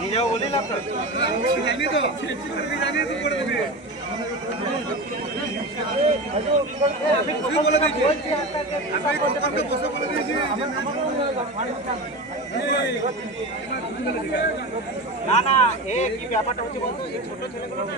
নিজেও বলিলাম তো জানি তো জানি তো করে দেবে না না এ কি ব্যাপারটা হচ্ছে বলতো এই ছোট ছেলেগুলো না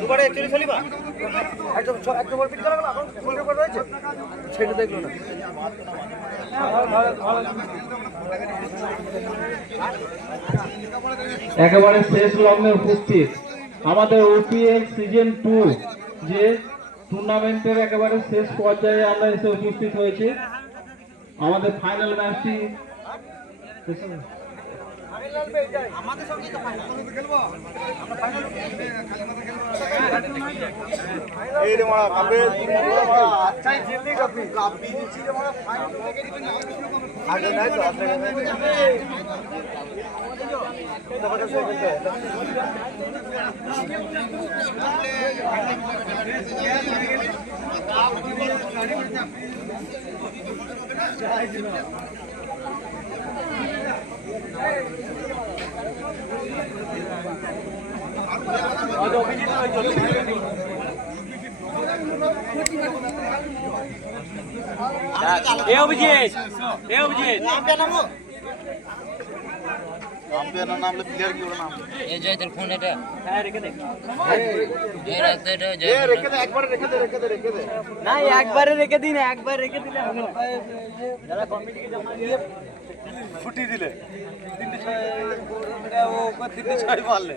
দুবারে একচুয়ালি চলিবা একদম একদম পিট করা গেল এখন ফোল্ডার করে রয়েছে সেটা দেখলো না একেবারে শেষ লগ্নে উপস্থিত আমাদের ওপিএল সিজন 2 যে টুর্নামেন্টের একেবারে শেষ পর্যায়ে আমরা এসে উপস্থিত হয়েছি। আমাদের ফাইনাল ম্যাচটি আমাদের সঙ্গে তো ফাইনাল খেলবো আমরা ফাইনাল এই রে মারা কাপে আচ্ছাই জিতলি কাপি কাপি নিচে রে মারা ফাইনাল থেকে দিবেন আগে নাই তো আগে নাই তো কথা সব বলতে একবারে রেখে দিন একবার রেখে দিলে যারা কমিটিকে জমা দিয়ে ছুটি দিলে 3-6 মারলে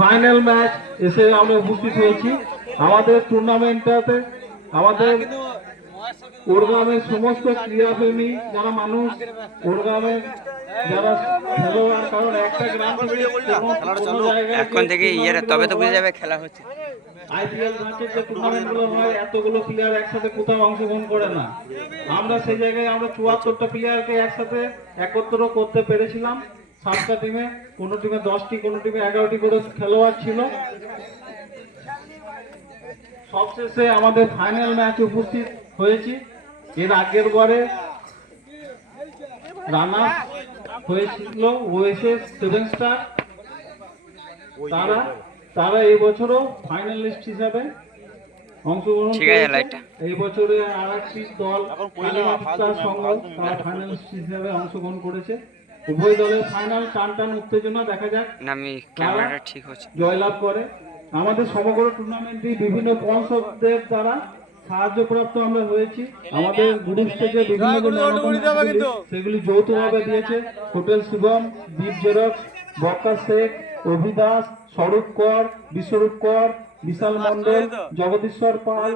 ফাইনাল ম্যাচ এসে আমরা উপস্থিত হয়েছি। আমাদের টুর্নামেন্টটাতে আমাদের ওরগ্রামের সমস্ত ক্রীড়াপ্রেমী যারা মানুষ ওরগ্রামের যারা খেলোয়াড়, কারণ একটা গ্রাম এখন থেকে তবে তো বুঝে যাবে খেলা হচ্ছে। আইপিএল ম্যাচের যে টুর্নামেন্টগুলো হয় এতগুলো প্লেয়ার একসাথে কোথাও অংশগ্রহণ করে না। আমরা সেই জায়গায় আমরা 74টা প্লেয়ারকে একসাথে একত্র করতে পেরেছিলাম। 7টা টিমে, কোনো টিমে 10টি, কোনো টিমে 11টি করে খেলোয়াড় ছিল। সবশেষে আমাদের ফাইনাল ম্যাচে উপস্থিত হয়েছি। এর আগের বারে রানার হয়েছিল ওএসএস 7 স্টার, তারা এই বছরও ফাইনালিস্ট হিসাবে অংশগ্রহণ করেছে। এই বছরে আরেকটি দল সংঘ তারা ফাইনালিস্ট হিসাবে অংশগ্রহণ করেছে। উভয় দলের ফাইনাল টান উত্তেজনা, দেখা যাক জয়লাভ করে। আমাদের সমগ্র টুর্নামেন্টটি বিভিন্ন স্পন্সরদের দ্বারা সাহায্যপ্রাপ্ত আমরা হয়েছি। আমাদের গ্রুপ থেকে বিভিন্ন সেগুলি যৌথভাবে দিয়েছে হোটেল শুভম, দীপ জেরক্স, বক্কা শেখ, অভিদাস, স্বরূপ কর, বিশ্বরূপ কর, বিশাল মন্ডল, জগদীশ্বর পাল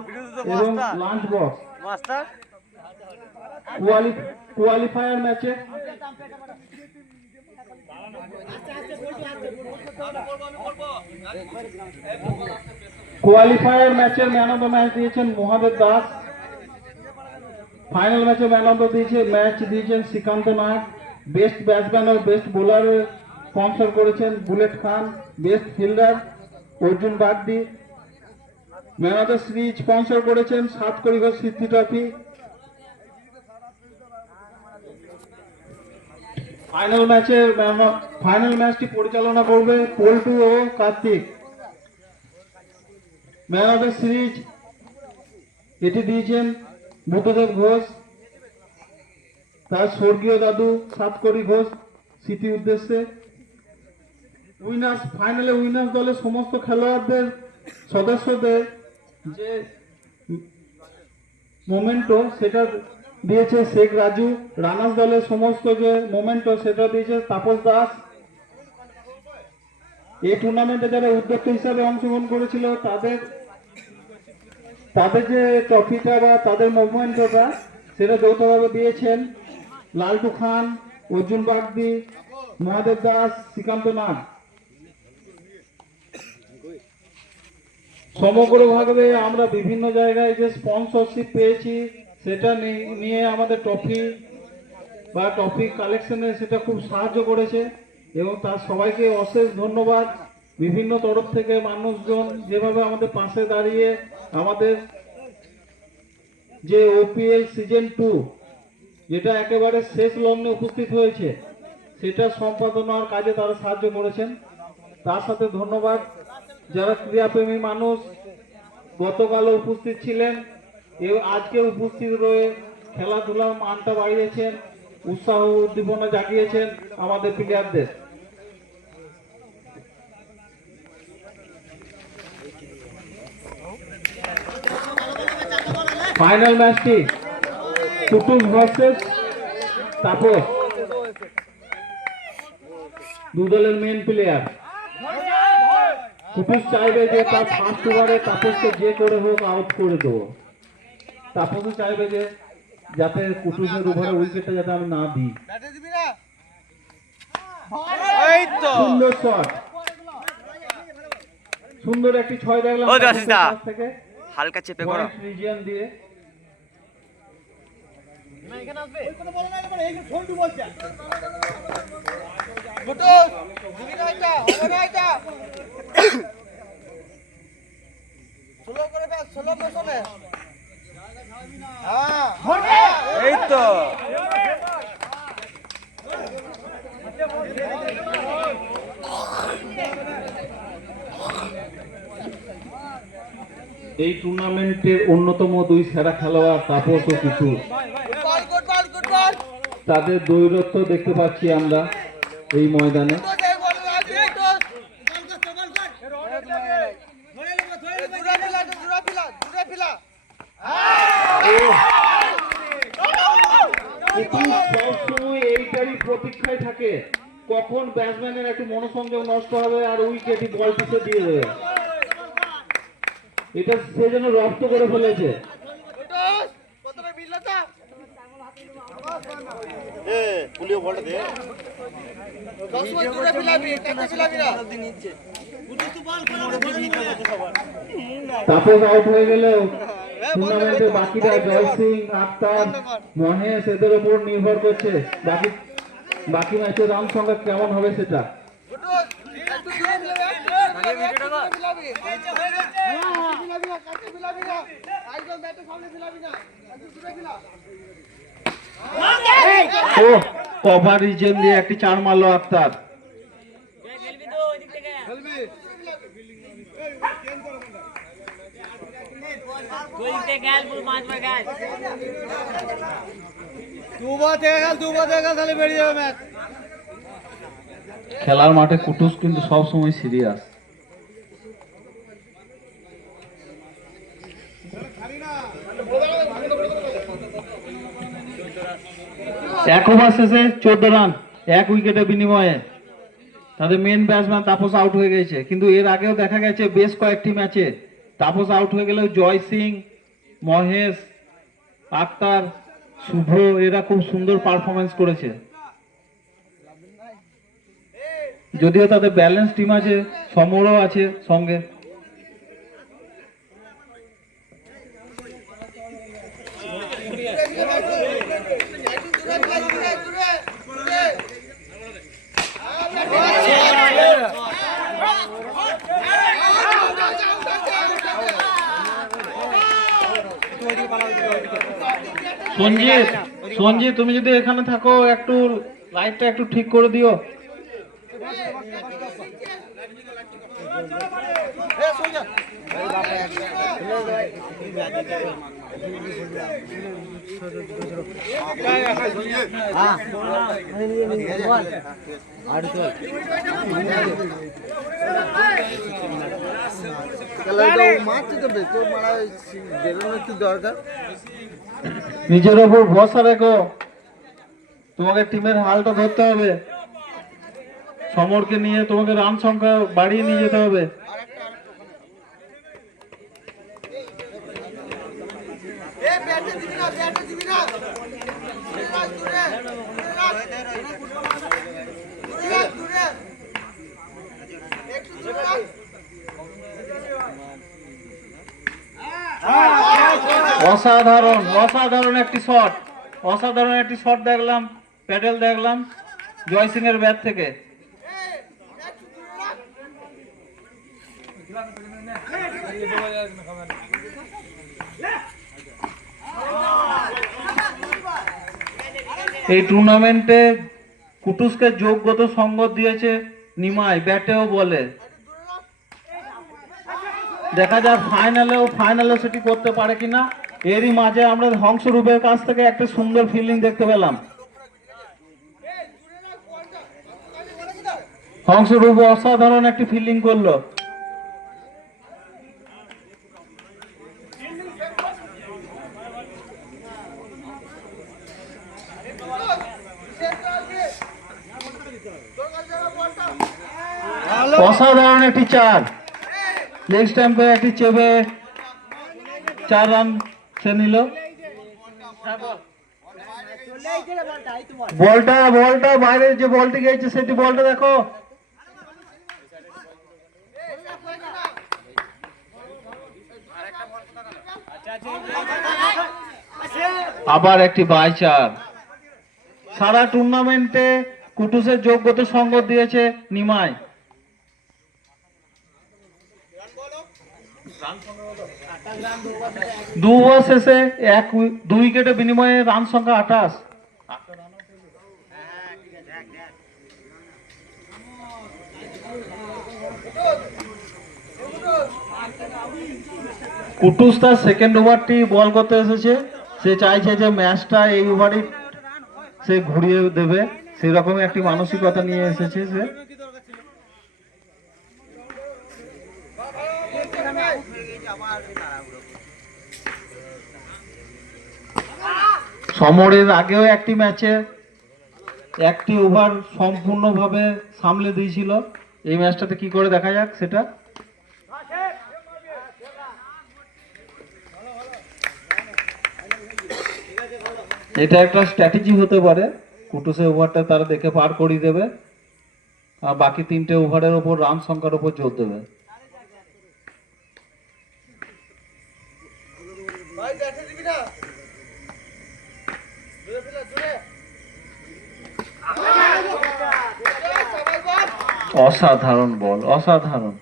এবং লাঞ্চ বক্স। কোয়ালিফায়ার ম্যাচে ম্যান অফ দ্য ম্যাচ দিয়েছেন মহাদেব দাস। ফাইনাল ম্যাচে ম্যান অফ দ্য ম্যাচ দিয়েছেন শ্রীকান্ত নায়ক। বেস্ট ব্যাটসম্যান ও বেস্ট বোলার স্পন্সর করেছেন bullet Khan. Best fielder Arjun Bagdi. Man of the series sponsor করেছেন সাতকড়ি ঘোষ সিদ্ধি ট্রফি। ফাইনাল ম্যাচটি পরিচালনা করবে পল্টু ও Kartik. Man of the series এটি দিয়েছেন বুদ্ধদেব ঘোষ, তার স্বর্গীয় দাদু সাতকড়ি ঘোষ স্মৃতি উদ্দেশ্যে। ফাইনালে উইনার্স দলের সমস্ত খেলোয়াড়দের সদস্যদের যে মোমেন্টো সেটা দিয়েছে শেখ রাজু। রানার্স দলের সমস্ত যে মোমেন্টো সেটা দিয়েছে তাপস দাস। এই টুর্নামেন্টে যারা উদ্যোক্তা হিসাবে অংশগ্রহণ করেছিল তাদের যে ট্রফিটা বা তাদের মোমেন্টোটা সেটা যৌথভাবে দিয়েছেন লালটু খান, অর্জুন বাগদি, মহাদেব দাস, শ্রীকান্ত নাগ। সমগ্রভাবে আমরা বিভিন্ন জায়গায় যে স্পন্সরশিপ পেয়েছি সেটা নিয়ে আমাদের ট্রফি কালেকশনে সেটা খুব সাহায্য করেছে এবং তার সবাইকে অশেষ ধন্যবাদ। বিভিন্ন তরফ থেকে মানুষজন যেভাবে আমাদের পাশে দাঁড়িয়ে আমাদের যে ওপিএল সিজন 2 যেটা একেবারে শেষ লগ্নে উপস্থিত হয়েছে সেটা সম্পাদনার কাজে তারা সাহায্য করেছেন। তার সাথে ধন্যবাদ যারা ক্রীড়াপ্রেমী মানুষ গতকালও উপস্থিত ছিলেন এবং আজকে উপস্থিত রয়ে খেলাধুলার মানটা বাড়িয়েছেন, উৎসাহ উদ্দীপনা জাগিয়েছেন আমাদের প্লেয়ারদের। ফাইনাল ম্যাচটি কুটুস ভার্সেস তাপস, দু দলের মেন প্লেয়ার। কুটুস চাইবে যে তার ফার্স্ট ওভারে তাপসকে যে করে হোক আউট করে দেবো। তাপসও চাইবে যে যাতে কুটুসের ওভারে উইকেটটা যাতে আমি না দিই। সুন্দর শট, সুন্দর একটি 6 দেখলাম থেকে হালকা চেপে করো রিজিয়ন দিয়ে। এই তো এই টুর্নামেন্টের অন্যতম দুই সেরা খেলোয়াড় তাপস ও কুটুস, তাদের দৈরত্ব দেখতে পাচ্ছি আমরা এই ময়দানে। সবসময় এইটারই প্রতীক্ষায় থাকে কখন ব্যাটসম্যানের একটু মনোসংযোগ নষ্ট হবে আর উইকেটই বল পিছে দিয়ে দেবে। এটা সে যেন রপ্ত করে ফেলেছে। তাপস আউট হয়ে গেলেও টুর্নামেন্টে বাকিরা জয় সিং, আক্তার, মহেশ এদের উপর নির্ভর করছে বাকি ম্যাচের রান সংখ্যা কেমন হবে সেটা। ও কভার রিজন দিয়ে একটি 4 মারলো আক্তার। খেলার মাঠে কুটুস কিন্তু সব সময় সিরিয়াস। এক ওভার শেষে 14 রান 1 উইকেটের বিনিময়ে তাদের মেন ব্যাটসম্যান তাপস আউট হয়ে গেছে। কিন্তু এর আগেও দেখা গেছে বেশ কয়েকটি ম্যাচে তাপস আউট হয়ে গেলেও জয় সিং, মহেশ, আক্তার, শুভ এরা খুব সুন্দর পারফরমেন্স করেছে। যদিও তাদের ব্যালেন্স টিম আছে, সমরও আছে সঙ্গে। সঞ্জিত তুমি যদি এখানে থাকো একটু লাইটটা একটু ঠিক করে দিও। মারছে তো বেরোনোর কি দরকার। নিজের ওপর ভরসা রেখো, তোমাকে টিমের হালটা ধরতে হবে। সমরকে নিয়ে তোমাকে রান সংখ্যা বাড়িয়ে নিয়ে যেতে হবে। অসাধারণ অসাধারণ একটি শট, অসাধারণ একটি শট দেখলাম, প্যাডেল দেখলাম জয় সিং এর ব্যাট থেকে। এই টুর্নামেন্টে কুটুসকে যোগ্যত সঙ্গ দিয়েছে নিমাই ব্যাটে ও বলে। দেখা যাক ফাইনালে সেটি করতে পারে কিনা। এরই মাঝে আমরা হংসরূপের কাছ থেকে একটা সুন্দর ফিল্ডিং দেখতে পেলাম। হংসরূপ অসাধারণ একটি ফিল্ডিং করলো। অসাধারণ একটি চার, লেগ স্ট্যাম্পে একটি চেপে 4 রান সে নিল। বলটা বাইরে যে বলটি গেছে সেটি বলটা দেখো। আবার একটি বাই 4। সারা টুর্নামেন্টে কুটুসের যোগ্যতা সঙ্গ দিয়েছে নিমাই। দু ওভার শেষে 2 উইকেটের বিনিময়ে রান সংখ্যা 28। কুটুস তার সেকেন্ড ওভারটি বল করতে এসেছে। সে চাইছে যে ম্যাচটা এই ওভারই সে ঘুরিয়ে দেবে, সেরকমই একটি মানসিকতা নিয়ে এসেছে সে। সমরের আগেও একটি ম্যাচে একটি ওভার সম্পূর্ণভাবে সামলে দিয়েছিল। এই ম্যাচটাতে কি করে দেখা যাক সেটা। এটা একটা স্ট্র্যাটেজি হতে পারে, কুটুসের ওভারটা তারা দেখে পার করিয়ে দেবে আর বাকি 3টে ওভারের ওপর রান সংখ্যার উপর জোর দেবে। অসাধারণ বল, অসাধারণ।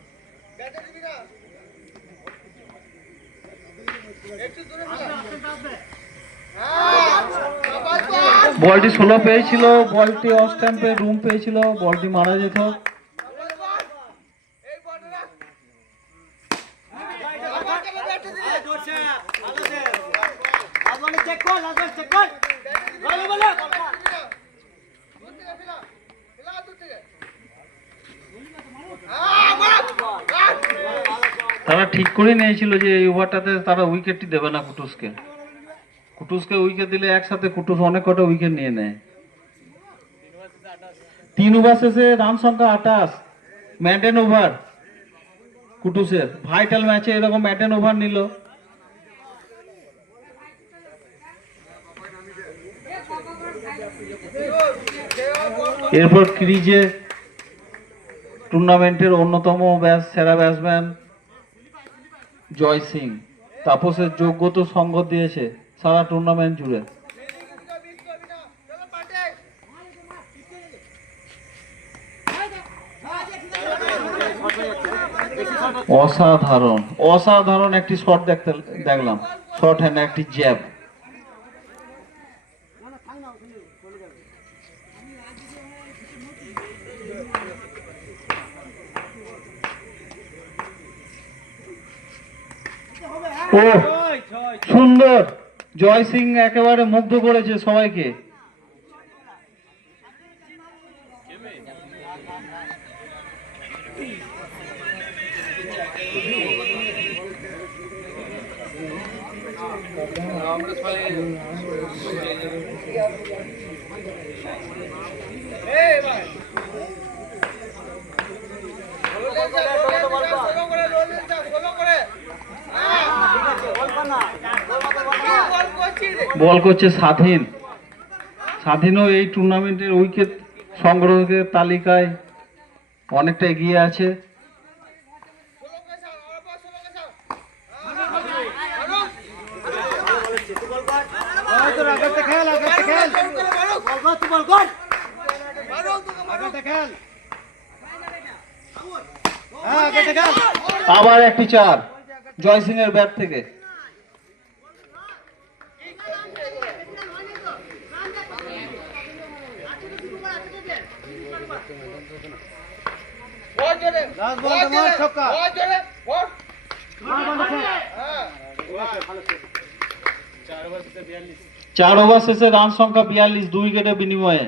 বলটি স্লো পেয়েছিল, বলটি অফ স্ট্যাম্পে রুম পেয়েছিল, বলটি মারা যেত। তারা ঠিক করে নিয়েছিল যে এই ওভারটাতে তারা উইকেটটি দেবে না কুটুসকে। কুটুসকে উইকেট দিলে একসাথে কুটুস অনেক কটা উইকেট নিয়ে নেয়। 3 ওভার শেষে রান সংখ্যা 28, ম্যাডেন ওভার কুটুসের। ভাইটাল ম্যাচে এরকম ম্যাডেন ওভার নিল। এরপর ক্রিজে টুর্নামেন্টের অন্যতম সেরা ব্যাটসম্যান জয় সিং তাপসের যোগ্যতা সঙ্গ দিয়েছে সারা টুর্নামেন্ট জুড়ে। অসাধারণ অসাধারণ একটি শট দেখলাম, শর্ট হ্যান্ড একটি জ্যাব। ও সুন্দর, জয় সিং একেবারে মুগ্ধ করেছে সবাইকে। বল করছে স্বাধীন। স্বাধীনও এই টুর্নামেন্টের উইকেট সংগ্রহের তালিকায় অনেকটা এগিয়ে আছে। আবার একটি 4 জয় সিং এর ব্যাট থেকে। চার ওভার শেষে রান সংখ্যা 42, 2 উইকেটের বিনিময়ে।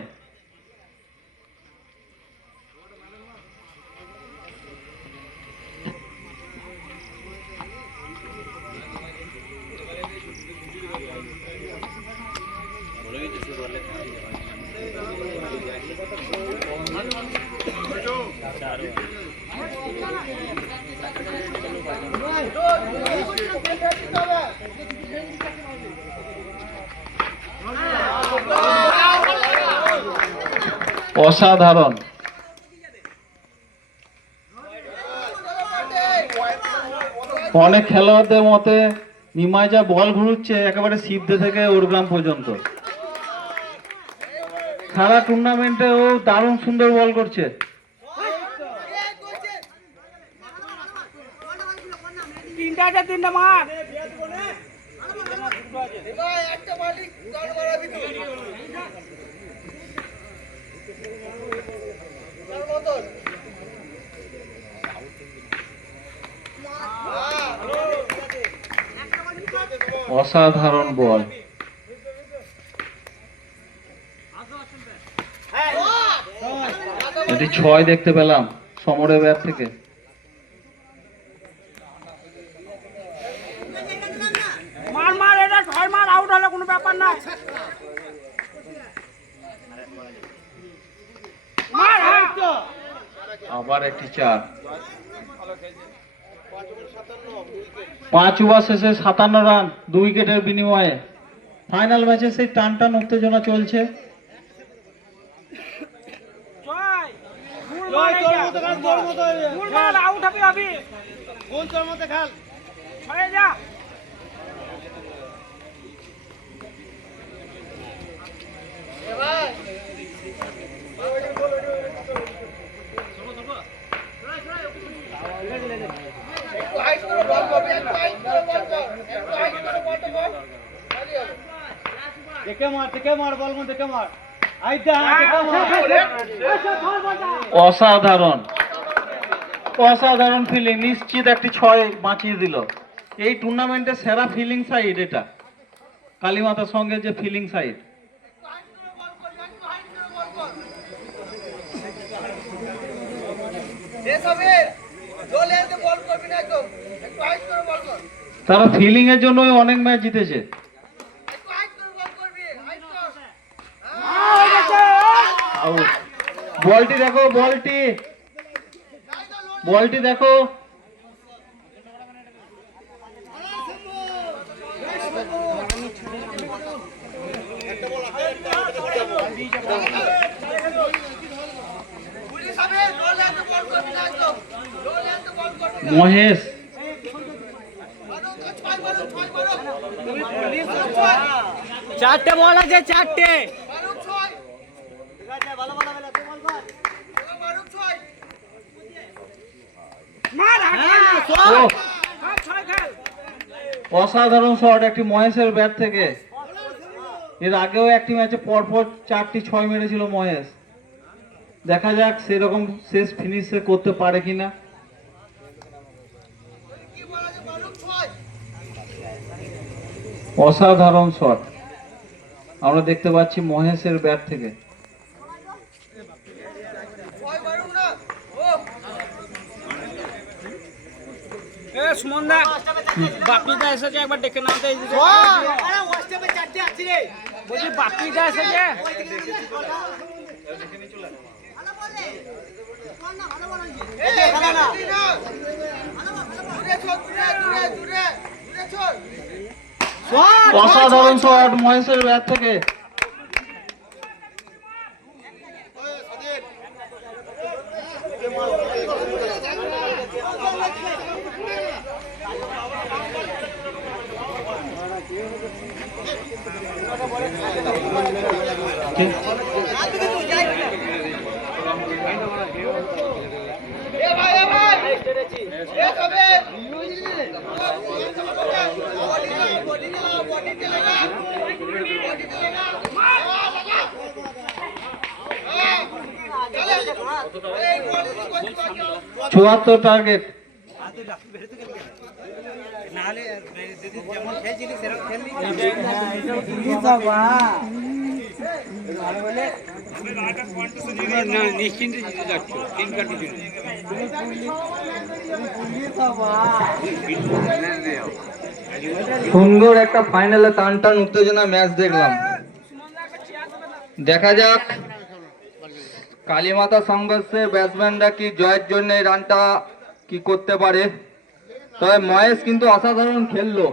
অসাধারণ। অনেক খেলোয়াড়দের মতে নিমাই যা বল ঘুরছে একেবারে সিদ্ধে থেকে ওরগ্রাম পর্যন্ত। সারা টুর্নামেন্টে ও দারুণ সুন্দর বল করছে। তিনটা মার অসাধারণ বল। এটি 6 দেখতে পেলাম সমরের ব্যাট থেকে। মার এটা 6 মার, আউট হলে কোনো ব্যাপার না। মার আবার একটি 4। 5 ওভার শেষে 57 রান, 2 উইকেটের বিনিময়ে। ফাইনাল ম্যাচে সেই টান উত্তেজনা চলছে। আউট হবে গোল তোর মধ্যে খেল হয়ে যা। দেখে মার বল মধ্যে দেখে মার। অসাধারণ ফিলিং। নিশ্চিত একটি 6 বাঁচিয়ে দিল। এই টুর্নামেন্টের সেরা ফিলিং সাইড এটা, কালীমাতার সঙ্গে যে ফিলিং সাইড। তারা ফিলিং এর জন্য অনেক ম্যাচ জিতেছে। বলটি দেখো, বলটি দেখো। মহেশ চারটে বল আছে, চারটে। অসাধারণ শট একটি মহেশের ব্যাট থেকে। এর আগেও একটি ম্যাচে পরপর 4টি 6 মেরেছিল মহেশ। দেখা যাক সেরকম শেষ ফিনিশে করতে পারে কিনা। অসাধারণ শট আমরা দেখতে পাচ্ছি মহেশের ব্যাট থেকে। সুমন দা বাপিদা এসেছে, একবার ডেকে নাও। বলছি বাকিটা আছে যে অসাধারণ শট মহেশের ব্যাট থেকে। চুয়াত্তর টার্গেট। সুন্দর একটা ফাইনালে টান টান উত্তেজনা ম্যাচ দেখলাম। দেখা যাক কালীমাতা সংঘর্ষে ব্যাটসম্যানরা কি জয়ের জন্য এই রানটা কি করতে পারে। তবে মহেশ কিন্তু অসাধারণ খেললো।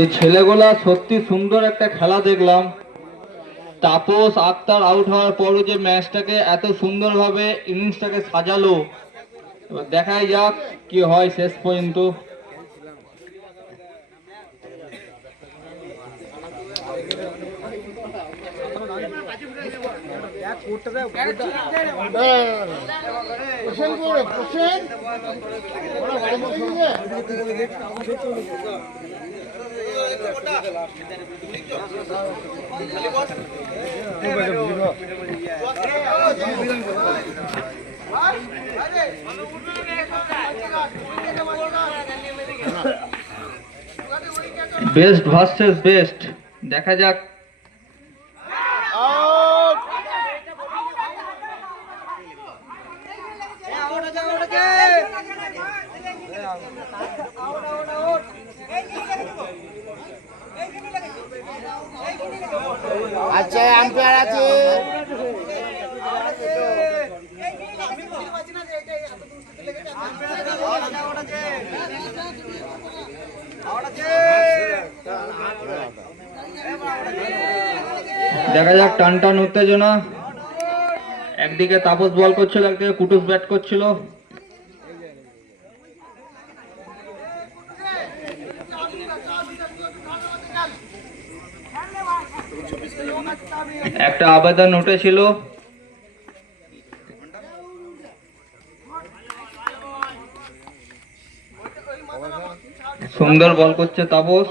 এই ছেলেগুলা সত্যি সুন্দর একটা খেলা দেখলাম। তাপস আক্তার আউট হওয়ার পরও যে ম্যাচটাকে এত সুন্দরভাবে ইনিংসটাকে সাজালো, এবার দেখাই যাক কি হয় শেষ পর্যন্ত। বেস্ট ভার্সেস বেস্ট, দেখা যাক। আচ্ছা আম্পায়ার আছে দেখা যাক টান টান উত্তেজনা। একদিকে তাপস বল করছিল, একদিকে কুটুস ব্যাট করছিল। একটা আবেদন উঠেছিল। সুন্দর বল করছে তাপস।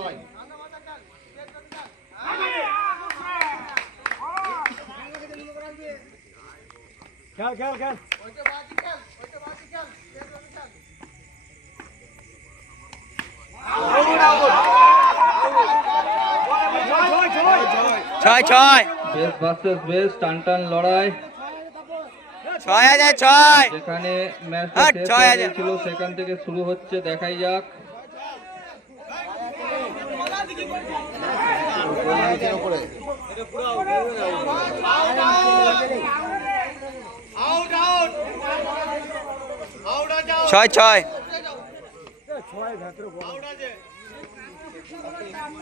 খেল খেল খেল ছয় ছয় বেস্ট ভার্সেস বেস্ট, টান টান লড়াই। 6,006 যেখানে ম্যাচটা আট, শেষ ছয় হয়ে হাজার। গেছিল সেখান থেকে শুরু হচ্ছে, দেখাই যাক। ছয় ছয়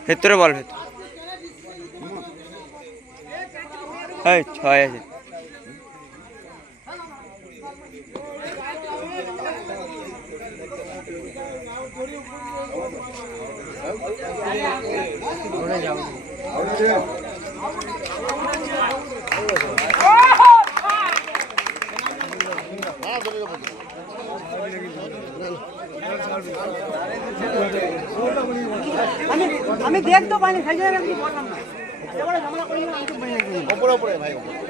ভেতরে বল, ভেতরে এই 6 আছে। আমি দেখতে পাইনি,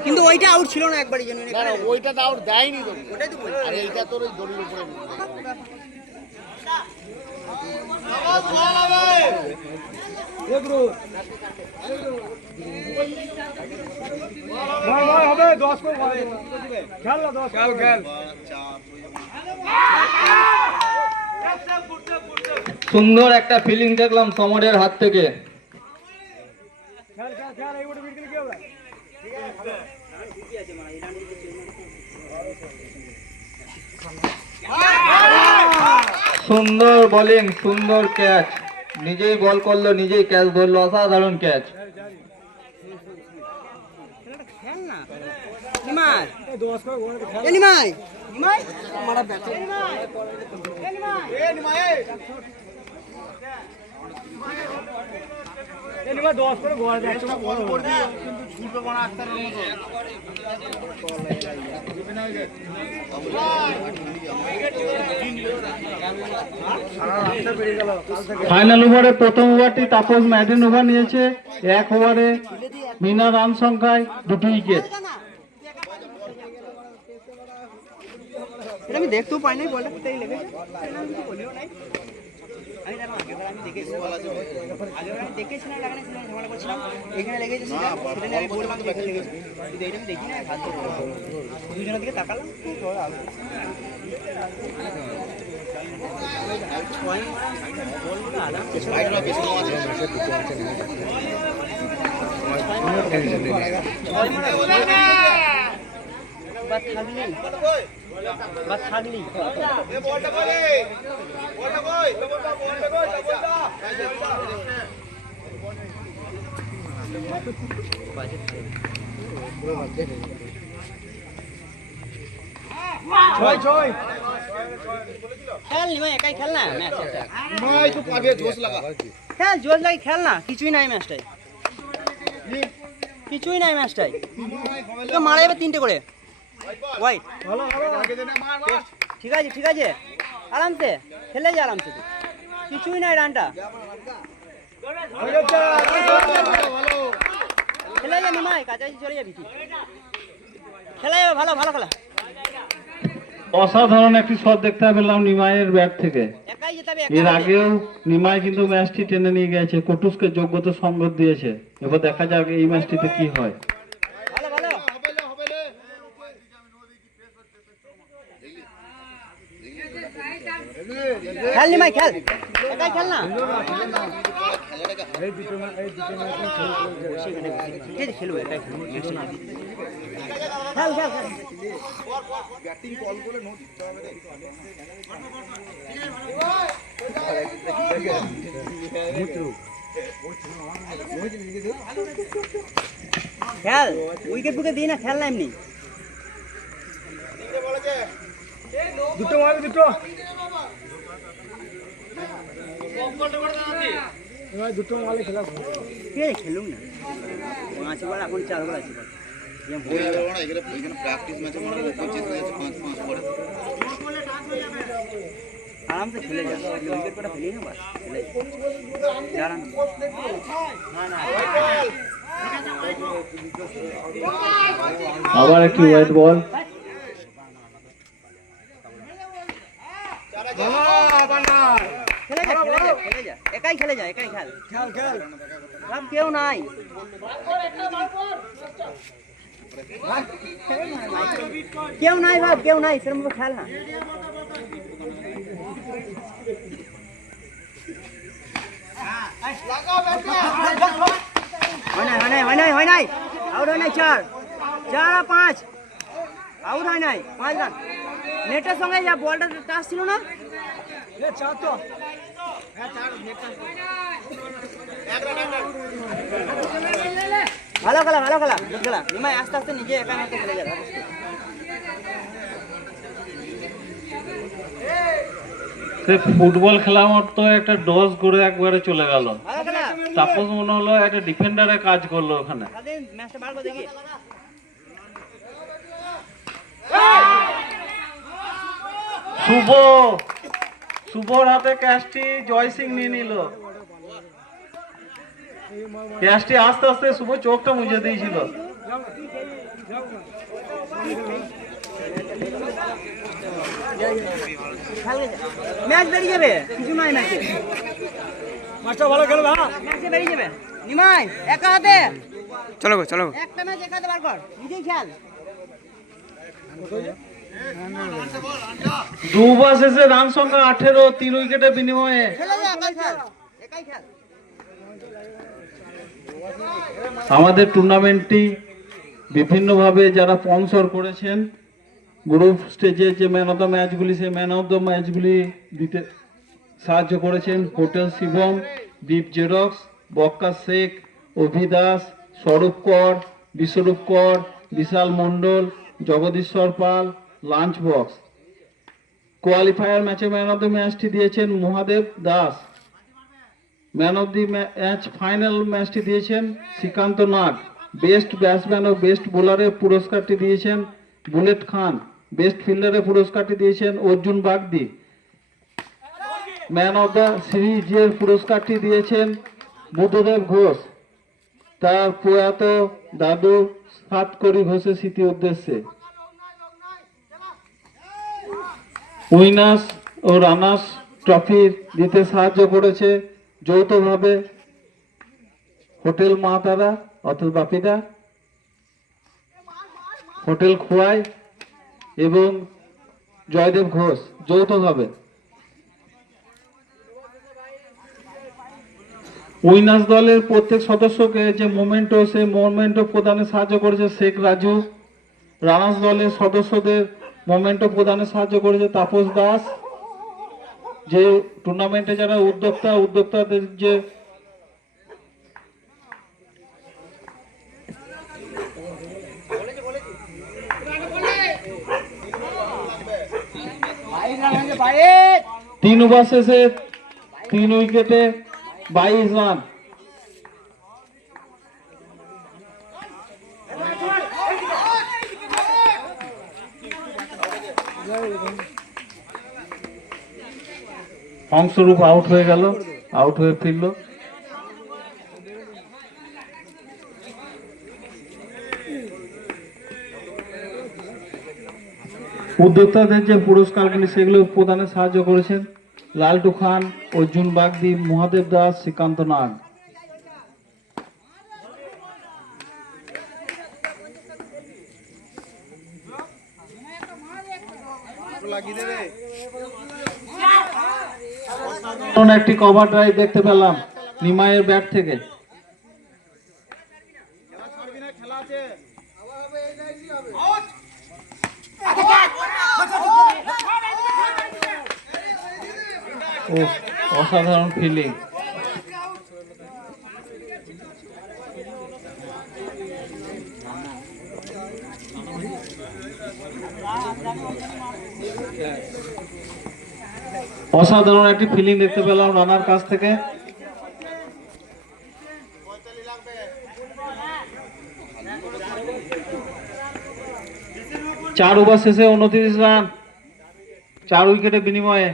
কিন্তু ওইটা আউট ছিল না একবারই জন্য। ওইটা তো আউট দেয়নি তো, ওটাই তো বলছি। আর এইটা তোর ওই দড়ির উপরে হবে 10 করে হবে। খেল না 10 খেল খেল সুন্দর একটা ফিলিং দেখলাম সমরের হাত থেকে। সুন্দর বোলিং, সুন্দর ক্যাচ, নিজেই বল করলো, নিজেই ক্যাচ ধরলো, অসাধারণ ক্যাচ। খেল না নিমাই, এ নিমাই, নিমাই মারা ব্যাট, এ নিমাই, এ নিমাই, এ নিমাই, এ নিমাই 10 করে গোল যাচ্ছে না, বল করবি কিন্তু ঝুলবে বড় আক্তারের মতো। ফাইনাল ওভারে প্রথম ওভারটি তাপস ম্যাডেন ওভার নিয়েছে। 1 ওভারে বিনা রান সংখ্যায় 2টি উইকেট। আমি দেখতেও পাই নাই, বলটা কোথায় লেগেছে বলিও নাই। আমি জানো আগেবার আমি দেখেছিলাম, আগেবার আমি দেখেছিলাম, লাগানো ছিল, ঝামেলা করছিলাম, এখানে লেগেছে, সেটা নিয়ে আমি বললাম যে এখানে লেগেছে, কিন্তু এইটা আমি দেখি না, হাত ধরে দুজনের দিকে তাকালাম, থাকলি খেল নিমাই, একাই খেল না ম্যাচ, খেল জোশ লাগে, খেল না, কিছুই নাই ম্যাচটাই, কিছুই নাই ম্যাচটাই, মারা যাবে 3টে করে ওয়াইড। ঠিক আছে, ঠিক আছে, আরামসে খেলে যা, আরামসে, কিছুই নাই, রানটা খেলে যা নিমাই, কাছাকাছি চলে যাবি, তুই খেলা যাবে, ভালো ভালো খেলা। অসাধারণ একটি শট দেখতে পেলাম নিমাইয়ের ব্যাট থেকে। একাই যেতে হবে, এর আগেও নিমাই কিন্তু ম্যাচটি টেনে নিয়ে গেছে, কটুসকে যোগ্যতা সঙ্গত দিয়েছে। এবার দেখা যাক এই ম্যাচটিতে কি হয়। ভালো ভালো খেল নিমাই, খেল, একাই খেল না, খেলবো একাই, খেল খেল খেল। খেল উইকেট ফুকে দিই না, খেল না এমনি, দুটো মারবে, দুটো দুটো মারলে খেলা কে খেলুন না, 5 বল এখন 4 বল আছে, আরামসে খেলে যা, উইকেট কটা ফেলি না, বাস খেলে যা, আবার একটি ওয়াইড বল, খেলে যা, খেলে যা, খেলে যা, একাই খেলে যা, একাই খেল, খেল খেল, রাম কেউ নাই, কেউ নাই ভাব, কেউ নাই, সেরকম খেল না, হয় নাই, আউট হয় নাই, 4 আর 5 আউট হয় নাই, 5 রান, নেটের সঙ্গে যা বলটা টাচ ছিল না, ভালো খেলা, ভালো খেলা, গুড খেলা নিমাই, আস্তে আস্তে নিজে একা হাতে খেলে যাবে। সে ফুটবল খেলার মতো একটা ডস করে একবারে চলে গেল। ভালো খেলা, তাপস মনে হলো একটা ডিফেন্ডারের কাজ করলো ওখানে। ম্যাচটা বাড়বো দেখি, শুভর হাতে ক্যাচটি জয় সিং নিয়ে নিল। ক্যাচটি আস্তে আস্তে শুভ চোখটা মুছে দিয়েছিল। ম্যাচ বেরিয়ে যাবে, কিছু নাই ম্যাচে, মাস্টার ভালো খেলবে, ম্যাচে বেরিয়ে যাবে নিমাই, একা হাতে, চলো গো, চলো গো। একটা ম্যাচ একা হাতে বার কর, নিজেই খেল, দু ওভার শেষে রান সংখ্যা 18, 3 উইকেটের বিনিময়ে। আমাদের টুর্নামেন্টটি বিভিন্নভাবে যারা স্পন্সর করেছেন, গ্রুপ স্টেজে যে ম্যান অফ দ্য ম্যাচগুলি, সেই ম্যান অফ দ্য ম্যাচগুলি দিতে সাহায্য করেছেন হোটেল শিবম, দীপ জেরক্স, বক্কা শেখ, অভি দাস, স্বরূপ কর, বিশ্বরূপ কর, বিশাল মণ্ডল, জগদীশ্বর পাল, লাঞ্চ বক্স। কোয়ালিফায়ার ম্যাচে ম্যান অফ দ্য ম্যাচটি দিয়েছেন Mahadev Das. Man of the match final ম্যাচটি দিয়েছেন শ্রীকান্ত নাগ। বেস্ট ব্যাটসম্যান ও বেস্ট বোলারের পুরস্কারটি দিয়েছেন বুলেট খান। বেস্ট ফিল্ডারের পুরস্কারটি দিয়েছেন Arjun Bagdi. Man of the সিরিজের পুরস্কারটি দিয়েছেন বুদ্ধদেব ঘোষ, তার প্রয়াত দাদু সাতকড়ি ঘোষের স্মৃতি উদ্দেশ্যে। উইনার্স ও রানার্স ট্রফি দিতে সাহায্য করেছে যৌথভাবে হোটেল মা তারা অর্থাৎ বাপিদা, হোটেল খোয়াই এবং জয়দেব ঘোষ যৌথভাবে। উইনার্স দলের প্রত্যেক সদস্যকে যে মোমেন্টো, সেই মোমেন্টো প্রদানে সাহায্য করেছে শেখ রাজু। রানার্স দলের সদস্যদের মোমেন্টো প্রদানে সাহায্য করেছে তাপস দাস। যে টুর্নামেন্টে যারা উদ্যোক্তাদের যে তিন ওভার শেষে 3 উইকেটে 22 রান। হংসরূপ আউট হয়ে গেল, আউট হয়ে ফিরল। উদ্যোক্তাদের যে পুরস্কারগুলি সেগুলো প্রদানে সাহায্য করেছেন লালটু খান, অর্জুন বাগদি, মহাদেব দাস, শ্রীকান্ত নাগ। একটি কভার ড্রাইভ দেখতে পেলাম নিমাইয়ের ব্যাট থেকে। ও অসাধারণ ফিল্ডিং। অসাধারণ একটি ফিল্ডিং দেখতে পেলাম রানার কাছ থেকে। চার ওভার শেষে 29 রান 4 উইকেটের বিনিময়ে।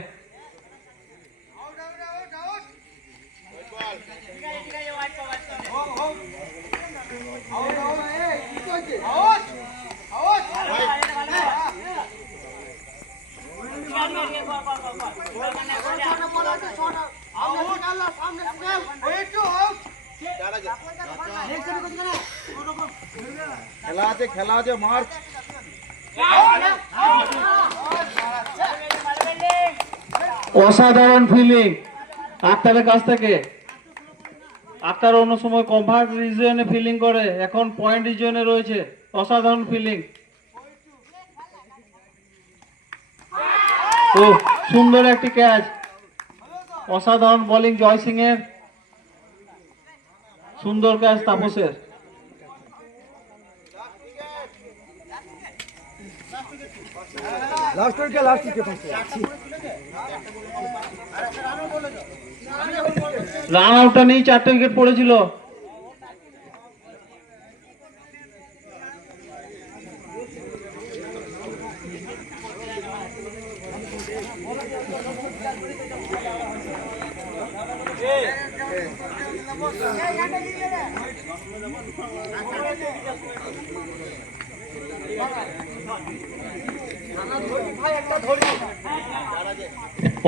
খেলা আছে মার্চ। অসাধারণ ফিল্ডিং আক্তারের কাছ থেকে। আক্তার অন্য সময় কভার রিজিয়নে ফিল্ডিং করে, এখন পয়েন্ট রিজিয়নে রয়েছে। অসাধারণ ফিল্ডিং। ও সুন্দর একটি ক্যাচ। অসাধারণ বোলিং জয় সিং এর, সুন্দর ক্যাচ তাপসের। রান আউটটা নেই, 4টে উইকেট পড়েছিল।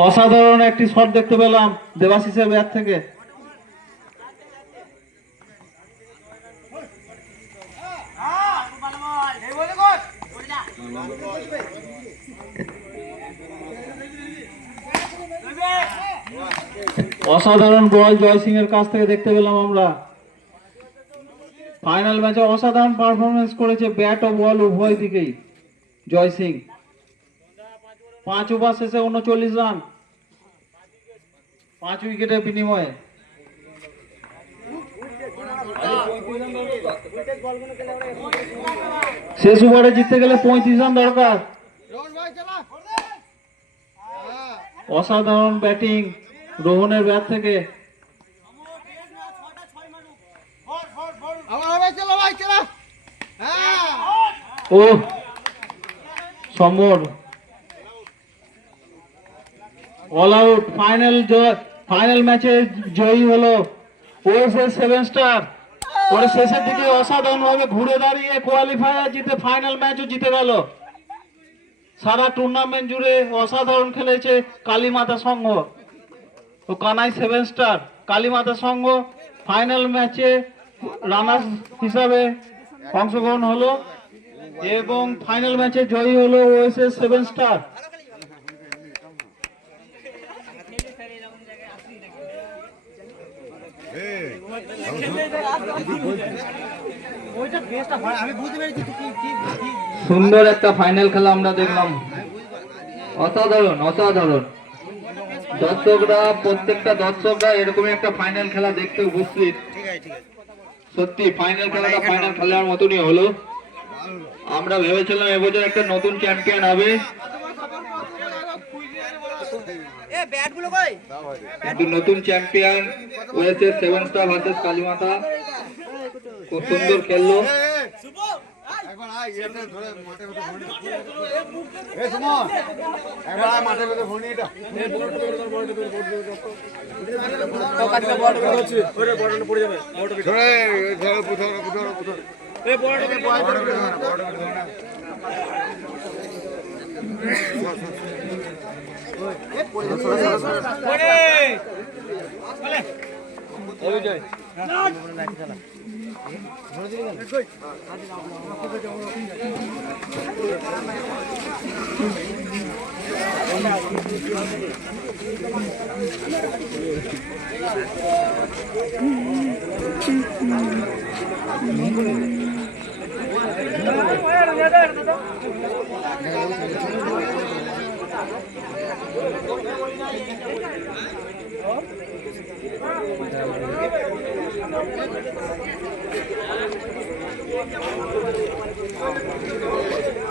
অসাধারণ একটি শট দেখতে পেলাম দেবাশিসের ব্যাট থেকে। অসাধারণ বল জয় সিং এর কাছ থেকে দেখতে পেলাম আমরা। ফাইনাল ম্যাচে অসাধারণ পারফরমেন্স করেছে ব্যাট ও বল উভয় দিকেই জয় সিং। 5 ওভার শেষে 39 রান 5 উইকেটের বিনিময়ে। শেষ ওভারে জিততে গেলে 35 রান দরকার। অসাধারণ ব্যাটিং রোহনের ব্যাট থেকে। ও সমর অল আউট। ফাইনাল ম্যাচে জয়ী হলো ওএসএস 7 স্টার। পরে শেষের দিকে অসাধারণ ভাবে ঘুরে দাঁড়িয়ে কোয়ালিফায়ার জিতে ফাইনাল ম্যাচও জিতে গেল। সারা টুর্নামেন্ট জুড়ে অসাধারণ খেলেছে কালীমাতা সংঘ ও কানাই 7 স্টার। কালীমাতা সংঘ ফাইনাল ম্যাচে রানার্স হিসাবে অংশগ্রহণ হলো এবং ফাইনাল ম্যাচে জয়ী হলো ওএসএস 7 স্টার। সুন্দর একটা ফাইনাল খেলা আমরা দেখলাম, অসাধারণ অসাধারণ। প্রত্যেকটা দর্শকরা এরকমই একটা ফাইনাল খেলা দেখতে উপস্থিত। সত্যি ফাইনাল খেলাটা ফাইনাল খেলার মতনই হলো। আমরা ভেবেছিলাম এবছর একটা নতুন চ্যাম্পিয়ন হবে, কিন্তু নতুন champion OSS 7 star versus Kalimata খুব সুন্দর খেললো। Thank you.